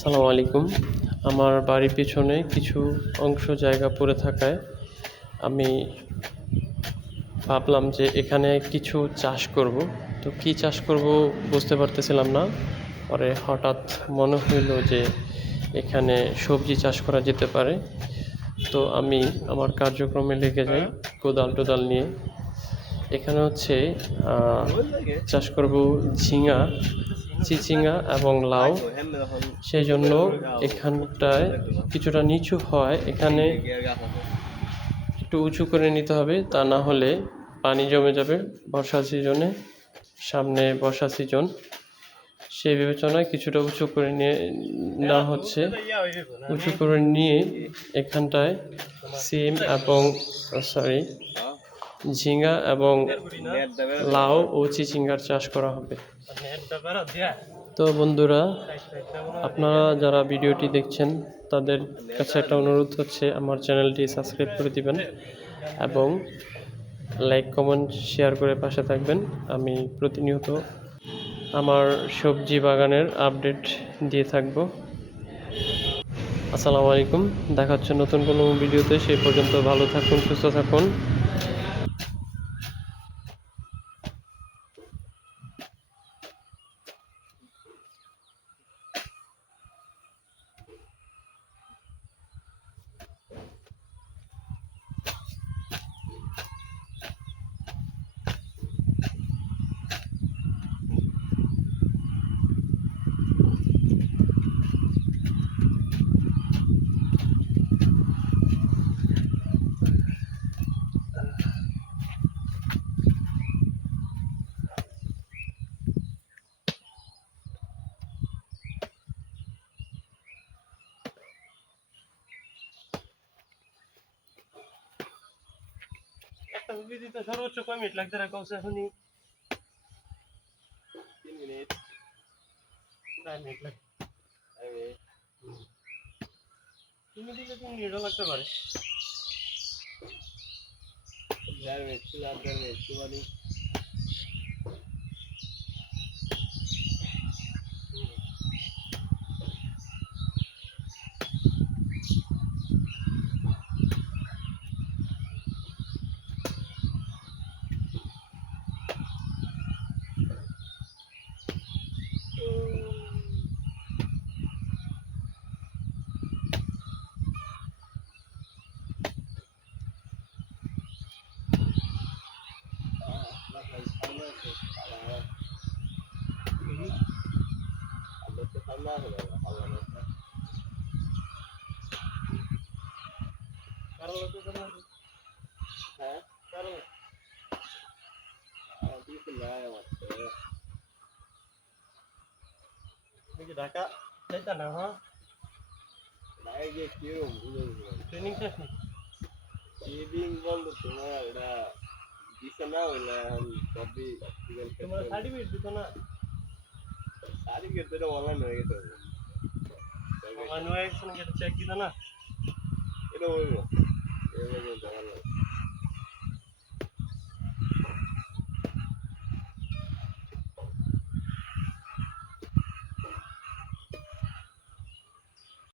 আসসালামু আলাইকুম। আমার বাড়ির পিছনে কিছু অংশ জায়গা পড়ে থাকায় আমি ভাবলাম যে এখানে কিছু চাষ করব। তো কী চাষ করব বুঝতে পারতেছিলাম না। পরে হঠাৎ মনে হইল যে এখানে সবজি চাষ করা যেতে পারে। তো আমি আমার কার্যক্রমে লেগে যাই কোদাল-টোদাল নিয়ে। এখানে হচ্ছে চাষ করব ঝিঙা, চিচিঙ্গা এবং লাউ। সেই জন্য এখানটায় কিছুটা নিচু হয়, এখানে একটু উঁচু করে নিতে হবে, তা না হলে পানি জমে যাবে বর্ষা সিজনে। সামনে বর্ষা সিজন, সেই বিবেচনায় কিছুটা উঁচু করে নিয়ে নেওয়া হচ্ছে। উঁচু করে নিয়ে এখানটায় সিম এবং ঝিঙ্গা এবং লাউ ও চিচিঙ্গার চাষ করা হবে। তো বন্ধুরা, আপনারা যারা ভিডিওটি দেখছেন তাদের কাছে একটা অনুরোধ হচ্ছে আমার চ্যানেলটি সাবস্ক্রাইব করে দিবেন এবং লাইক কমেন্ট শেয়ার করে পাশে থাকবেন। আমি প্রতিনিয়ত আমার সবজি বাগানের আপডেট দিয়ে থাকব। আসসালামু আলাইকুম, দেখা হচ্ছে নতুন কোনো ভিডিওতে। সেই পর্যন্ত ভালো থাকুন, সুস্থ থাকুন। একটা ভিডিওতে সর্বোচ্চ কয় মিনিট লাগতে রাখছে এখনই? 3 মিনিট, 4 মিনিট লাগে। 3 মিনিটও লাগতে পারে। 4 মিনিট, 4 মিনিট ঢাকা যাইতা না? হ্যাঁ, ট্রেনিং শেষ নাকি? ট্রেনিং বলতো তোমার এটা দিছে না, ওইলা এখন সবই তোমার সার্টিফিকেট দিত না? সার্টিফিকেট তো অনলাইন হয়ে গেছে। অনলাইন হয়ে গেছে নাকি? এটা চেক দিত না? এটা হইব, এবার